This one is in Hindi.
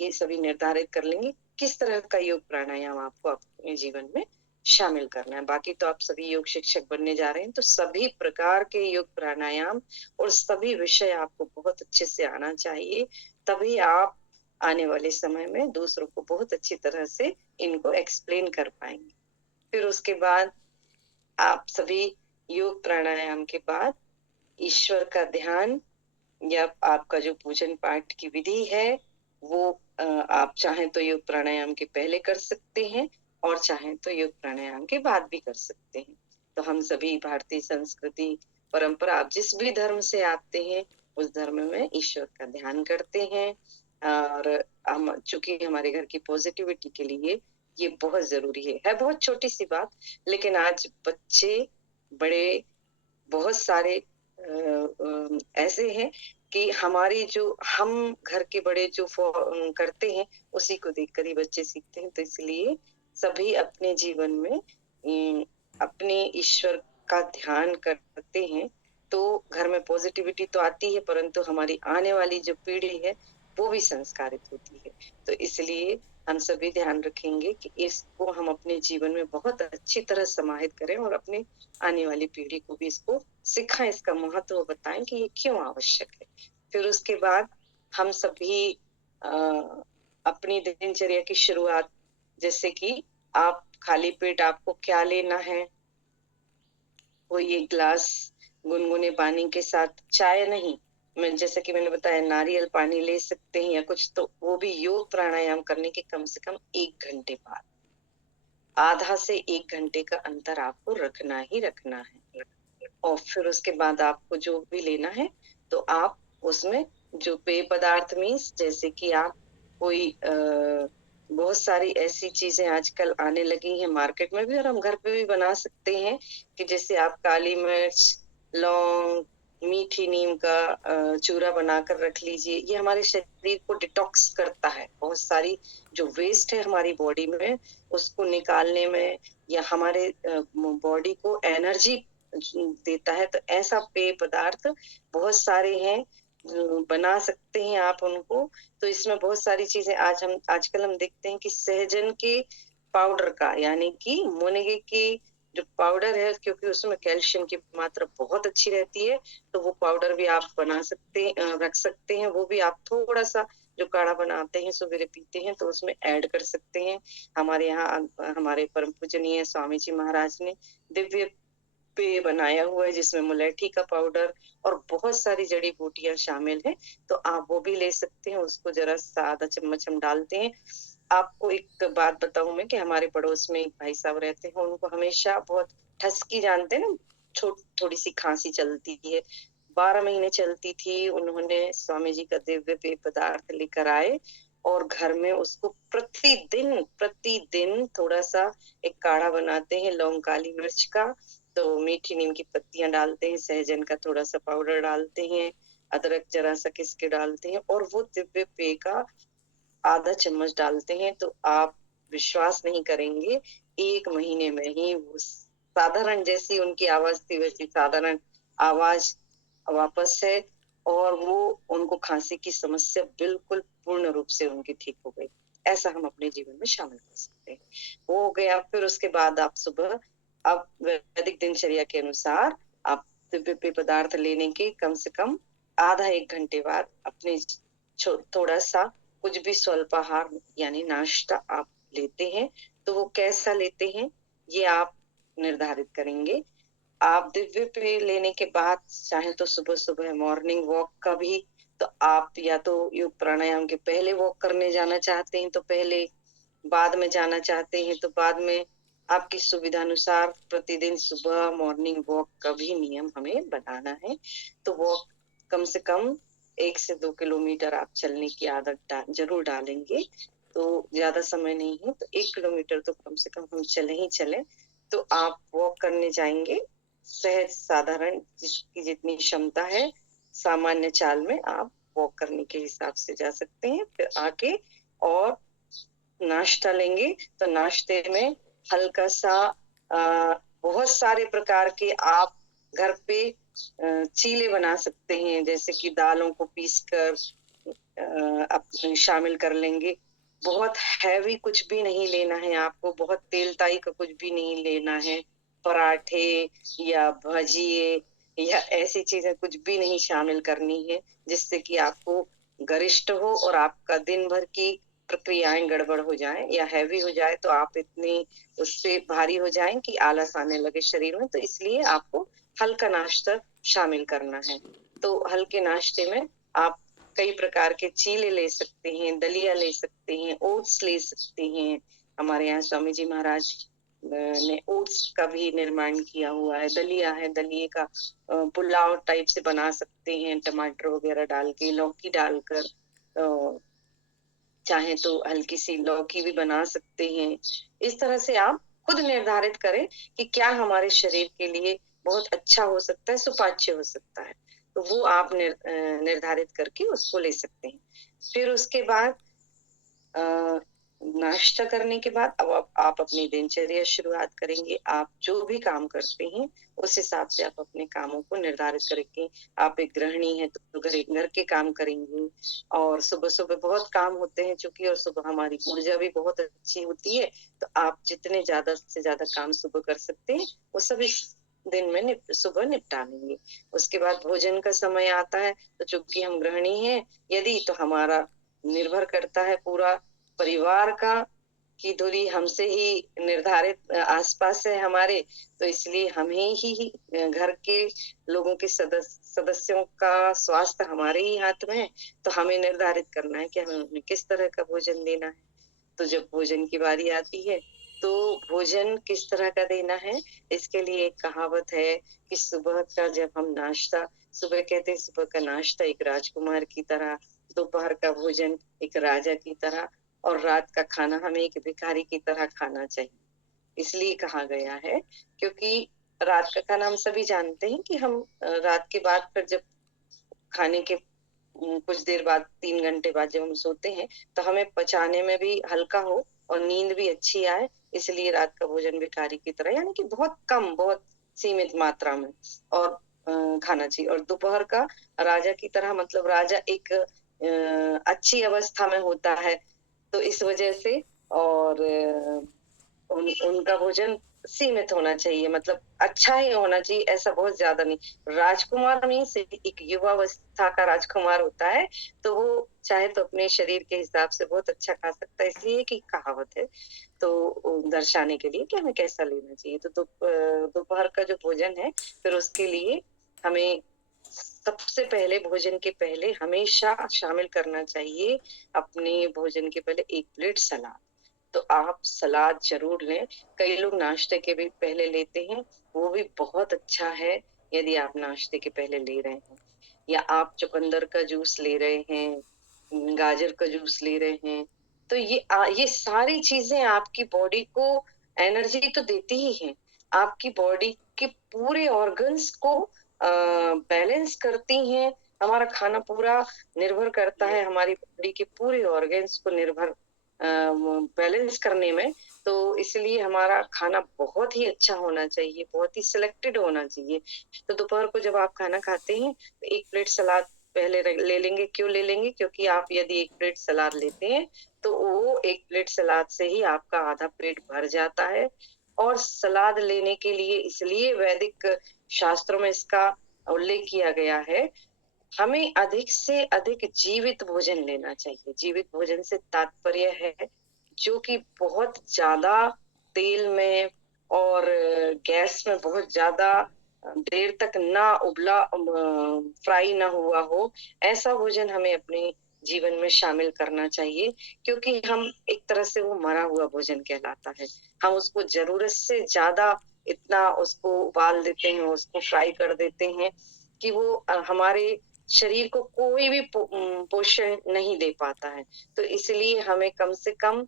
ये सभी निर्धारित कर लेंगे किस तरह का योग प्राणायाम आपको अपने जीवन में शामिल करना है। बाकी तो आप सभी योग शिक्षक बनने जा रहे हैं, तो सभी प्रकार के योग प्राणायाम और सभी विषय आपको बहुत अच्छे से आना चाहिए, तभी आप आने वाले समय में दूसरों को बहुत अच्छी तरह से इनको एक्सप्लेन कर पाएंगे। फिर उसके बाद आप सभी योग प्राणायाम के बाद ईश्वर का ध्यान या आपका जो पूजन पाठ की विधि है वो आप चाहें तो योग प्राणायाम के पहले कर सकते हैं और चाहें तो योग प्राणायाम के बाद भी कर सकते हैं। तो हम सभी भारतीय संस्कृति परंपरा, आप जिस भी धर्म से आते हैं उस धर्म में ईश्वर का ध्यान करते हैं, और हम चूंकि हमारे घर की पॉजिटिविटी के लिए ये बहुत जरूरी है बहुत छोटी सी बात, लेकिन आज बच्चे बड़े बहुत सारे ऐसे हैं कि हमारी जो हम घर के बड़े जो करते हैं उसी को देखकर ही बच्चे सीखते हैं। तो इसलिए सभी अपने जीवन में अपने ईश्वर का ध्यान करते हैं तो घर में पॉजिटिविटी तो आती है, परंतु हमारी आने वाली जो पीढ़ी है वो भी संस्कारित होती है। तो इसलिए हम सभी ध्यान रखेंगे कि इसको हम अपने जीवन में बहुत अच्छी तरह समाहित करें और अपने आने वाली पीढ़ी को भी इसको सिखाएं, इसका महत्व बताएं कि ये क्यों आवश्यक है। फिर उसके बाद हम सभी अपनी दिनचर्या की शुरुआत, जैसे कि आप खाली पेट आपको क्या लेना है, कोई एक ग्लास गुनगुने पानी के साथ, चाय नहीं, मैं जैसे कि मैंने बताया नारियल पानी ले सकते हैं या कुछ, तो वो भी योग प्राणायाम करने के कम से कम 1 घंटे बाद, आधा से 1 घंटे का अंतर आपको रखना ही रखना है। और फिर उसके बाद आपको जो भी लेना है तो आप उसमें जो पेय पदार्थ मीन्स जैसे कि आप कोई बहुत सारी ऐसी चीजें आजकल आने लगी हैं मार्केट में भी और हम घर पे भी बना सकते हैं कि जैसे आप काली मिर्च, लौंग, मीठी नीम का चूरा बनाकर रख लीजिए। ये हमारे शरीर को डिटॉक्स करता है, बहुत सारी जो वेस्ट है हमारी बॉडी में उसको निकालने में या हमारे बॉडी को एनर्जी देता है। तो ऐसा पेय पदार्थ बहुत सारे हैं, बना सकते हैं आप उनको। तो इसमें बहुत सारी चीजें आजकल हम देखते हैं कि सहजन के पाउडर का, यानी कि मुनगे की जो पाउडर है, क्योंकि उसमें कैल्शियम की मात्रा बहुत अच्छी रहती है, तो वो पाउडर भी आप बना सकते रख सकते हैं। वो भी आप थोड़ा सा जो काढ़ा बनाते हैं सवेरे पीते हैं तो उसमें ऐड कर सकते हैं। हमारे यहाँ हमारे परम पूजनीय स्वामी जी महाराज ने दिव्य पेय बनाया हुआ है जिसमें मुलेठी का पाउडर और बहुत सारी जड़ी बूटियां शामिल है, तो आप वो भी ले सकते हैं। उसको जरा सा आधा चम्मच हम डालते हैं। आपको एक बात बताऊं मैं कि हमारे पड़ोस में एक भाई साहब रहते हैं, उनको हमेशा बहुत ठसकी, जानते हैं ना, थोड़ी सी खांसी चलती है, 12 महीने चलती थी। उन्होंने स्वामी जी का दिव्य पेय पदार्थ लेकर आए और घर में उसको प्रतिदिन प्रतिदिन थोड़ा सा एक काढ़ा बनाते हैं लौंग काली मिर्च का, तो मीठी नीम की पत्तियां डालते हैं, सहजन का थोड़ा सा पाउडर डालते हैं, अदरक जरा सा किस के डालते हैं और वो दिव्य पेय का आधा चम्मच डालते हैं। तो आप विश्वास नहीं करेंगे, 1 महीने में ही वो साधारण जैसी उनकी आवाज थी वैसी साधारण आवाज वापस है और वो उनको खांसी की समस्या बिल्कुल पूर्ण रूप से उनकी ठीक हो गई। ऐसा हम अपने जीवन में शामिल कर सकते हैं। वो हो गया। फिर उसके बाद आप सुबह, अब वैदिक दिनचर्या के अनुसार आप दिव्य पेय पदार्थ लेने के कम से कम आधा 1 घंटे बाद अपने थोड़ा सा कुछ भी स्वल्पाहार यानी नाश्ता आप लेते हैं, तो वो कैसा लेते हैं ये आप निर्धारित करेंगे। आप दिव्य पेय लेने के बाद चाहे तो सुबह सुबह मॉर्निंग वॉक का भी, तो आप या तो योग प्राणायाम के पहले वॉक करने जाना चाहते हैं तो पहले, बाद में जाना चाहते हैं तो बाद में, आपकी सुविधा अनुसार प्रतिदिन सुबह मॉर्निंग वॉक का भी नियम हमें बनाना है। तो वॉक कम से कम 1 से 2 किलोमीटर आप चलने की आदत जरूर डालेंगे। तो ज्यादा समय नहीं है तो 1 किलोमीटर तो कम से कम हम चले ही चले। तो आप वॉक करने जाएंगे, सहज साधारण जिसकी जितनी क्षमता है सामान्य चाल में आप वॉक करने के हिसाब से जा सकते हैं। फिर आके और नाश्ता लेंगे, तो नाश्ते में हल्का सा बहुत सारे प्रकार के आप घर पे चीले बना सकते हैं, जैसे कि दालों को पीसकर शामिल कर लेंगे। बहुत हैवी कुछ भी नहीं लेना है आपको, बहुत तेल-ताई का कुछ भी नहीं लेना है। पराठे या भजिए या ऐसी चीज़ें कुछ भी नहीं शामिल करनी है, जिससे कि आपको गरिष्ठ हो और आपका दिन भर की प्रक्रियाएँ गड़बड़ हो जाएँ या हैवी हो जाए तो आप इतनी उससे भारी हो जाएँ कि आलस आने लगे शरीर में, तो इसलिए आपको हल्का नाश्ता शामिल करना है। तो हल्के नाश्ते में आप कई प्रकार के चीले ले सकते हैं, दलिया ले सकते हैं, ओट्स ले सकते हैं। हमारे यहाँ स्वामी जी महाराज ने ओट्स का भी निर्माण किया हुआ है, दलिया है, दलिये का पुलाव टाइप से बना सकते हैं, टमाटर वगैरह डाल के, लौकी डालकर चाहे तो हल्की सी लौकी भी बना सकते हैं। इस तरह से आप खुद निर्धारित करें कि क्या हमारे शरीर के लिए बहुत अच्छा हो सकता है, सुपाच्य हो सकता है। तो वो आप निर्धारित करके उसको ले सकते हैं। फिर उसके बाद अ, नाश्ता करने के बाद अब आप अपनी दिनचर्या शुरुआत करेंगे। आप जो भी काम करते हैं, उस हिसाब से आप अपने कामों को निर्धारित करेंगे। आप एक गृहिणी हैं तो घर के काम करेंगी और सुबह-सुबह बहुत काम होते हैं चूँकि और सुबह हमारी ऊर्जा भी बहुत अच्छी होती है, तो आप जितने ज़्यादा से ज़्यादा काम सुबह कर सकते हैं, वो सब इस दिन में सुबह निपटा लेंगे। उसके बाद भोजन का समय आता है, तो चूँकि हम गृहिणी हैं, यदि तो हमारा निर्भर करता है पूरा परिवार का की दूरी हमसे ही निर्धारित आस-पास है हमारे, तो इसलिए हमें ही घर के लोगों के सदस्यों का स्वास्थ्य हमारे ही हाथ में है, तो हमें निर्धारित करना है कि हमें उन्हें किस तरह का भोजन देना है। तो जब भोजन की बारी आती है, तो भोजन किस तरह का देना है, इसके लिए एक कहावत है कि सुबह का जब हम नाश्ता सुबह कहते हैं सुबह का नाश्ता एक राजकुमार की तरह, दोपहर का भोजन एक राजा की तरह और रात का खाना हमें एक भिखारी की तरह खाना चाहिए। इसलिए कहा गया है क्योंकि रात का खाना हम सभी जानते हैं कि हम रात के बाद फिर जब खाने के कुछ देर बाद 3 घंटे बाद जब हम सोते हैं, तो हमें पचाने में भी हल्का हो और नींद भी अच्छी आए, इसलिए रात का भोजन भिखारी की तरह यानी कि बहुत कम, बहुत सीमित मात्रा में और खाना चाहिए और दोपहर का राजा की तरह मतलब राजा एक अच्छी अवस्था में होता है, तो इस वजह से और उनका भोजन सीमित होना चाहिए मतलब अच्छा ही होना चाहिए, ऐसा बहुत ज़्यादा नहीं। राजकुमार मीन्स एक युवावस्था का राजकुमार होता है, तो वो चाहे तो अपने शरीर के हिसाब से बहुत अच्छा खा सकता है, इसलिए कि कहावत है, तो दर्शाने के लिए कि हमें कैसा लेना चाहिए। तो दोपहर का जो भोजन है, फिर उसके लिए हमें सबसे पहले भोजन के पहले हमेशा शामिल करना चाहिए, अपने भोजन के पहले 1 प्लेट सलाद। तो आप सलाद ज़रूर लें। कई लोग नाश्ते के भी पहले लेते हैं, वो भी बहुत अच्छा है यदि आप नाश्ते के पहले ले रहे हैं। या आप चुकंदर का जूस ले रहे हैं, गाजर का जूस ले रहे हैं, तो ये सारी चीज़ें आपकी बॉडी को एनर्जी तो देती ही हैं। आपकी बॉडी के पूरे ऑर्गन्स को बैलेंस करती हैं। हमारा खाना पूरा निर्भर करता है हमारी बॉडी के पूरे ऑर्गन्स को बैलेंस करने में, तो इसलिए हमारा खाना बहुत ही अच्छा होना चाहिए, बहुत ही सिलेक्टेड होना चाहिए। तो दोपहर को जब आप खाना खाते हैं, तो 1 प्लेट सलाद पहले ले लेंगे, क्यों ले लेंगे? क्योंकि आप यदि 1 प्लेट सलाद लेते हैं, तो वो 1 प्लेट सलाद से ही आपका आधा पेट भर जाता है और सलाद लेने के लिए इसलिए वैदिक शास्त्रों में इसका उल्लेख किया गया है हमें अधिक से अधिक जीवित भोजन लेना चाहिए। जीवित भोजन से तात्पर्य है जो कि बहुत ज़्यादा तेल में और गैस में बहुत ज़्यादा देर तक ना फ्राई ना हुआ हो, ऐसा भोजन हमें अपने जीवन में शामिल करना चाहिए क्योंकि हम एक तरह से वो मरा हुआ भोजन कहलाता है। हम उसको ज़रूरत से ज़्यादा इतना उसको उबाल देते हैं, उसको फ्राई कर देते हैं कि वो हमारे शरीर को कोई भी पोषण नहीं दे पाता है। तो इसलिए हमें कम से कम